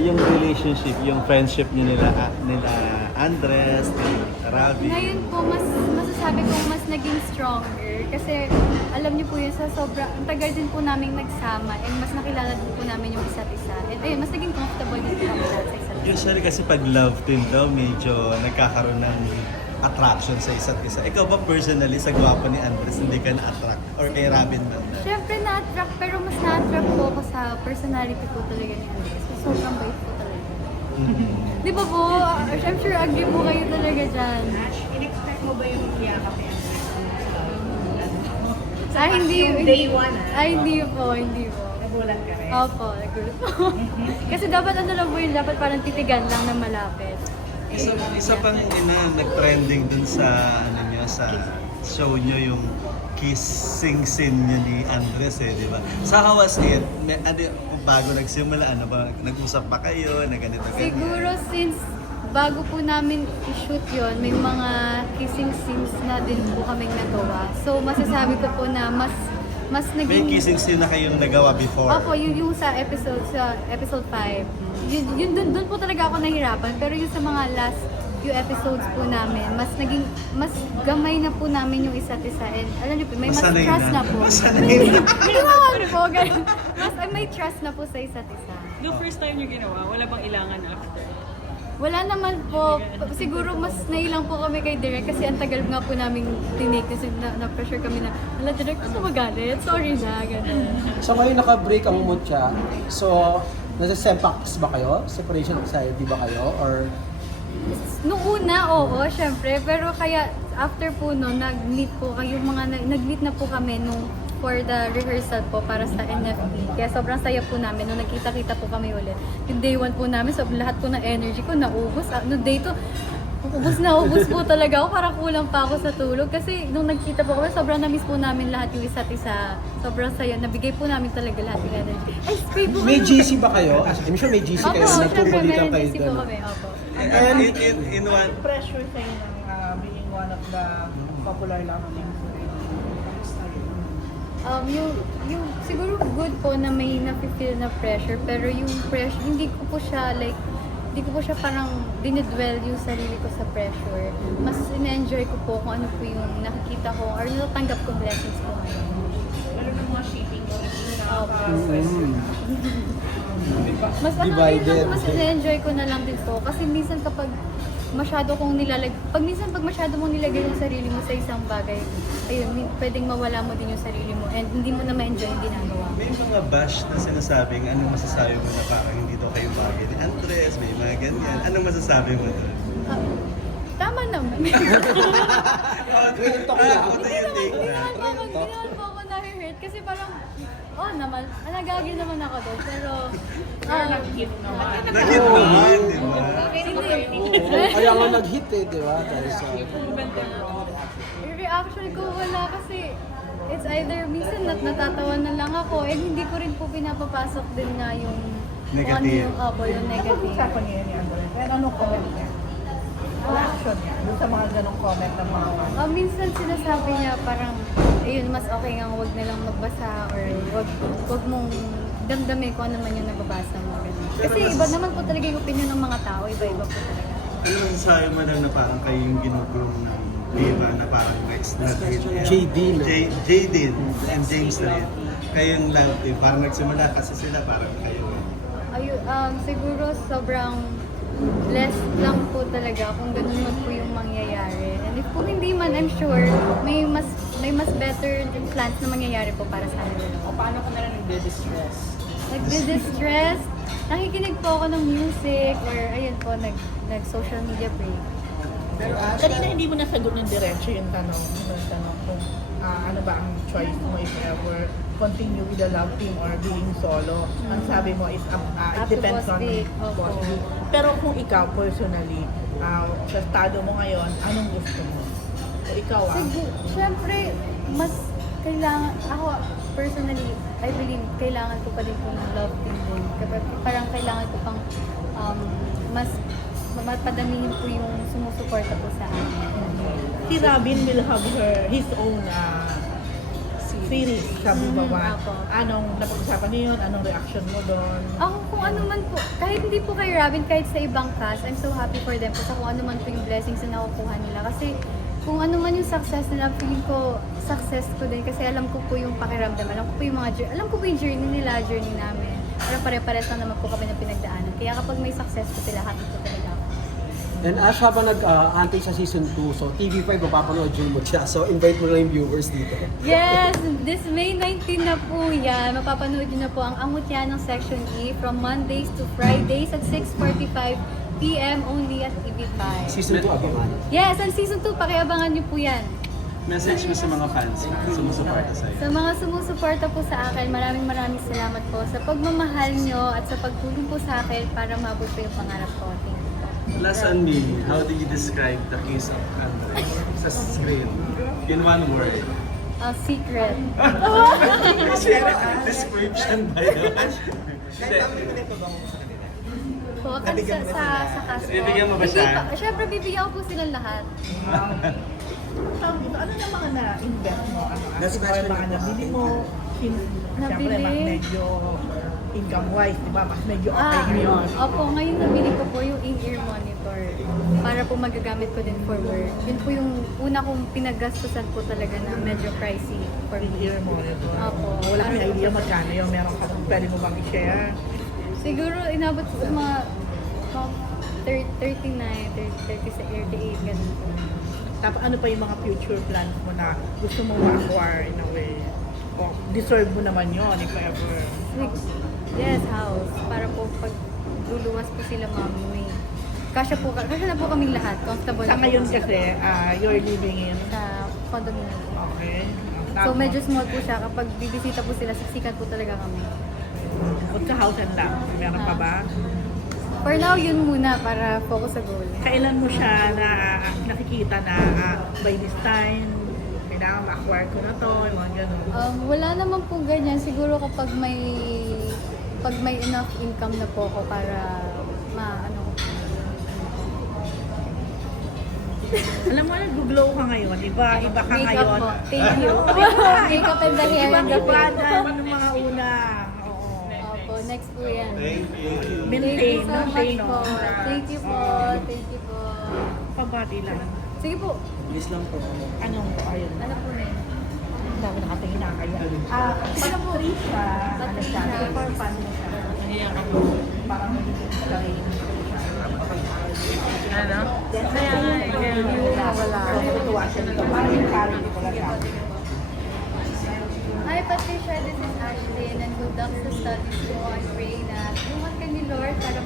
yung relationship, yung friendship niyo nila Andres, ni Ravi? Ngayon po, masasabi kong mas naging stronger. Kasi alam niyo po yun, sa ang tagal din po namin nagsama and mas nakilala din po namin yung isa't isa. And ayun, mas naging comfortable din po kami lahat sa isa't isa. Usually kasi pag love team daw, medyo nagkakaroon ng attraction sa isa't isa. Ikaw ba personally, sa gwapo ni Andres, hindi ka na-attract? Or kay Robin man? Siyempre na-attract, pero mas na-attract po ako sa personality po talaga ni Andres. Sobrang bait po talaga. Di ba po? I'm sure agree po kayo talaga dyan. In-expect mo ba yung yakap yan? Hindi. Yung day one, Hindi po. Nagulat ka rin? Opo, nagulat po. Kasi dapat ano lang po yun, dapat parang titigan lang na malapit. Isa pang nag-trending dun sa sa show nyo yung kissing scene niya ni Andres di ba? Sa How Was It, bago nagsimula, nag-usap pa kayo, na ganito, ganyan? Siguro since bago po namin i-shoot yon, may mga kissing scenes na din po kaming nagawa. So masasabi ko po na mas May naging... kissing scene na kayong nagawa before? Opo, yung sa episode 5. Yun dun po talaga ako nahirapan. Pero yung sa mga last few episodes po namin, mas gamay na po namin yung isa't isa. And alam niyo po, may mas Masanay trust na po. Masanay na. Hindi po, ganun. May trust na po sa isa't isa. The first time yung ginawa, wala bang ilangan after? Wala naman po. Siguro mas nailang po kami kay Direk kasi ang tagal nga po namin tinake kasi na-pressure kami na, wala Direk, gusto magalit? Sorry na, gano'n. So ngayon naka-break ang mutya. So, nasa Sempax ba kayo? Separation anxiety ba kayo? Or Nung una, oo, syempre. Pero kaya after po no, nag-meet na po kami nung for the rehearsal po para sa NFB. Kaya sobrang saya po namin nung nagkita-kita po kami ulit. Yung day 1 po namin, so lahat po ng energy ko naubos. No day 2, ubos po talaga ako. Parang kulang pa ako sa tulog. Kasi nung nagkita po kami, sobrang na-miss po namin lahat yung isa't isa. Sobrang saya. Nabigay po namin talaga lahat yung energy. Ay, spray po may kayo. GC ba kayo? I'm sure may GC kayo. Opo, syempre Nagpupulitan meron kayo GC po doon. kami. Opo. In one, Pressure sa'yo ng being one of the popular love teams. Yung siguro good po na may nafe-feel na pressure, pero yung pressure, hindi ko po siya parang dinidwell yung sarili ko sa pressure. Mas in-enjoy ko po kung ano po yung nakikita ko or natatanggap ko blessings ko ngayon. Pero ng mga shipping ko, Mas Divided. mas in-enjoy ko na lang din po. Kasi minsan kapag masyado mong nilagay yung sarili mo sa isang bagay, ayun, pwedeng mawala mo din yung sarili mo and hindi mo na ma-enjoy yung ginagawa. may mga bash na sinasabing anong masasabi mo na parang hindi daw kayo bagay ni Andres, may mga ganyan. Anong masasabi mo doon? Tama naman. Wait, talk lang. What do you think Hindi na? naman po ako na-hurt kasi parang, naman, nagagi naman ako doon. Pero, nag-hit naman. Nag-hit naman, di ba? Oo, kaya nga nag-hit di ba? Dahil sa... yung reaction ko wala kasi it's either minsan natatawa na lang ako and hindi ko rin po pinapapasok din nga yung Negative. yung negative. Usapan niya ni Andres. Pero anong comment niya? Reaction niya dun sa mga ganong comment ng mga Minsan sinasabi niya parang, ayun, mas okay nga wag na lang magbasa or wag mong damdamin kung ano man yung nababasa mo. Ganun. Kasi iba naman po talaga yung opinion ng mga tao, iba-iba po talaga. Ano masasabi mo lang na parang kayo yung ginugroom ng diva na parang next na din? JD. JD and James na rin. Kayong love team, parang nagsimula kasi sila parang kayo. Siguro sobrang blessed lang po talaga kung ganun man po yung mangyayari. And if kung hindi man, I'm sure may mas better plans na mangyayari po para sa amin. O paano ka na rin nagde-distress? Nagdi-distress, nakikinig po ako ng music or ayun po, nag-social media break. Kanina hindi mo nasagot ng diretso yung tanong kung ano ba ang choice mo if ever continue with the love team or being solo. Ang sabi mo is it Up to depends on Boss Vic. Boss Opo. Vic. Pero kung ikaw personally, sa estado mo ngayon, anong gusto mo? O ikaw Siyempre, mas kailangan, ako personally, I believe, kailangan ko pa din po ng love team din. Kapag parang kailangan ko pang mas padamihin po yung sumusuporta po sa akin. si Robin will have his own series sa Bubawan. Apo. Anong napag-usapan niyo yun? Anong reaction mo doon? Ako kung ano man po, kahit hindi po kay Robin, kahit sa ibang cast, I'm so happy for them po sa kung ano man po yung blessings na nakukuha nila. Kasi kung ano man yung success nila, feeling ko success ko din. Kasi alam ko po yung pakiramdam, alam ko po yung alam ko po yung journey nila, journey namin. Pero pare-pares lang naman po kami ng pinagdaanan. Kaya kapag may success po sila, happy po talaga ako. And Ash, habang nag-antay sa season 2, so TV5, mapapanood yun mo siya. So invite mo lang yung viewers dito. Yes! This May 19 na po yan. Mapapanood nyo na po ang Amutya ng Section E from Mondays to Fridays at 6:45 p.m. only at TV5. Season 2 abangan. Yes, ang Season 2, pakiabangan nyo po yan. Message mo sa mga fans sumusuporta sa'yo. Sa mga sumusuporta po sa akin, maraming salamat po sa pagmamahal nyo at sa pagtulong po sa akin para maabot po yung pangarap ko. Thank you. Last on me, how do you describe the kiss of Andres sa screen? In one word. Secret. Description by the way. Po, kasi sa cast ko. Bibigyan mo ba Hindi siya? pa- Syempre, bibigyan ko po silang lahat. Tawag dito, ano na mga na-invest mo? Ano, Last or question mga na po. nabili mo? Siyempre, mas Nabili? medyo income-wise, di ba? Mas medyo okay ngayon. Opo, ngayon nabili ko po yung in-ear monitor para po magagamit ko din for work. Yun po yung una kong pinagastusan po talaga na medyo pricey for me. Ear monitor. Opo. Wala kang idea magkano yun. Meron ka, pwede mo bang i-share? Siguro inabot ko sa mga 39, 38, ganun po. Tapos ano pa yung mga future plans mo na gusto mong ma-acquire in a way? O deserve mo naman yun if ever. Yes, house. Para po pag luluwas po sila mami, may kasya na po kaming lahat. Comfortable Sa na po ngayon kami kasi, you're living in, sa condominium. okay. So medyo small po siya. Kapag bibisita po sila, siksikan po talaga kami. Bukod sa house and lot, meron pa ba? For now, yun muna para focus sa goal. Kailan mo siya na nakikita na by this time, kailangan ma-acquire ko na to, yung mga ganun. Wala naman po ganyan. Siguro kapag may enough income na po ako para ano ko. Alam mo, nag-glow ka ngayon. Iba ka Makeup ngayon. po. Thank you. Makeup and the hair and the Iba face. dahil ng mga una. Oo. Opo, next po yan. Thank you. Thank you so much maintain, po. no? Thank you po. Thank you po. Pabati lang. Sige po. Bilis lang po. Anong po, ayun. Ano po na yun? Ang dami nakatingin na kaya. Patricia, ano siya, for fun mo siya. Parang magiging story. Ano? Kaya nga eh. Kaya nga. Wala. Natutuwa siya dito. Parang yung character ko lang siya. Hi Patricia, this is Ashlyn and good luck sa studies mo. I pray na tulungan ka ni Lord para